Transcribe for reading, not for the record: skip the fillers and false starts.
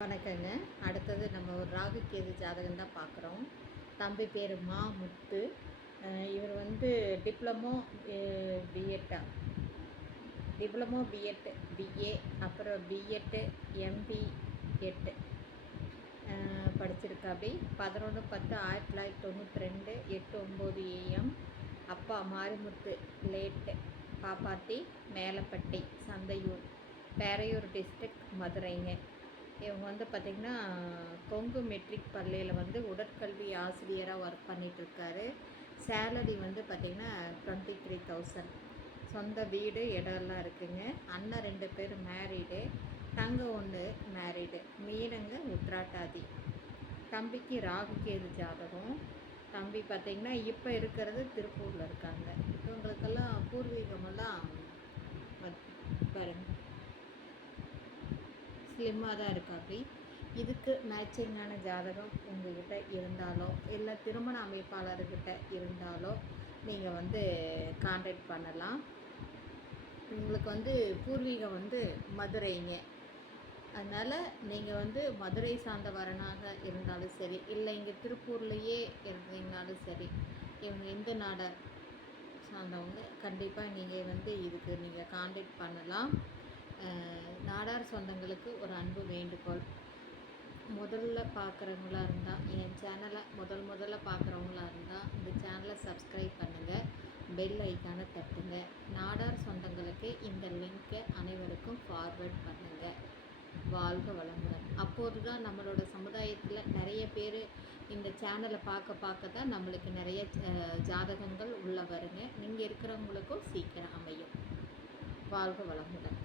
வணக்கங்க. அடுத்தது நம்ம ஒரு ராகு கேது ஜாதகம் தான் பார்க்குறோம். தம்பி பேர் முத்து. இவர் வந்து டிப்ளமோ பிஎட்டா டிப்ளமோ பிஎட் பிஏ அப்புறம் பிஎட்டு எம்பி8 படிச்சிருக்காப்படி. 11/10/1992 8:09 AM. அப்பா மாரிமுத்து லேட்டு பாப்பாத்தி மேலப்பட்டி சந்தையூர் பேரையூர் டிஸ்ட்ரிக்ட் மதுரைங்க. இவங்க வந்து பார்த்திங்கன்னா கொங்கு மெட்ரிக் பள்ளியில் வந்து உடற்கல்வி ஆசிரியராக ஒர்க் பண்ணிகிட்ருக்காரு. சேலரி வந்து பார்த்திங்கன்னா 23,000. சொந்த வீடு இடம்லாம் இருக்குதுங்க. அண்ணன் 2 பேர் மேரீடு, தங்க 1 மேரீடு. மீனங்க உத்ராட்டாதி. தம்பிக்கு ராகு கேது ஜாதகம். தம்பி பார்த்திங்கன்னா இப்போ இருக்கிறது திருப்பூரில் இருக்காங்க. இவங்களுக்கெல்லாம் பூர்வீகமெல்லாம் பாருங்கள் ஸ்லிம்மாக தான் இருக்காப்படி. இதுக்கு மேட்சிங்கான ஜாதகம் உங்கள்கிட்ட இருந்தாலோ இல்லை திருமண அமைப்பாளர்கிட்ட இருந்தாலோ நீங்கள் வந்து கான்டாக்ட் பண்ணலாம். உங்களுக்கு வந்து பூர்வீகம் வந்து மதுரைங்க. அதனால் நீங்கள் வந்து மதுரை சார்ந்த வரனாக இருந்தாலும் சரி, இல்லை இங்கே திருப்பூர்லேயே இருந்தீங்கனாலும் சரி, இவங்க இந்து நாடை சார்ந்தவங்க கண்டிப்பாக நீங்கள் வந்து இதுக்கு நீங்கள் கான்டாக்ட் பண்ணலாம். நாடார் சொந்தங்களுக்கு ஒரு அன்பு வேண்டுகோள். முதல்ல பார்க்குறவங்களா இருந்தால் என் சேனலை முதல்ல பார்க்குறவங்களா இருந்தால் இந்த சேனலை சப்ஸ்கிரைப் பண்ணுங்கள், பெல் ஐக்கானை தட்டுங்க. நாடார் சொந்தங்களுக்கு இந்த லிங்க்கை அனைவருக்கும் ஃபார்வேர்ட் பண்ணுங்கள். வாழ்க வளமுடன். அப்போது தான் நம்மளோட சமுதாயத்தில் நிறைய பேர் இந்த சேனலை பார்க்க தான் நம்மளுக்கு நிறைய ஜாதகங்கள் உள்ளே வருங்க. நீங்கள் இருக்கிறவங்களுக்கும் சீக்கிரம் அமையும். வாழ்க வளமுடன்.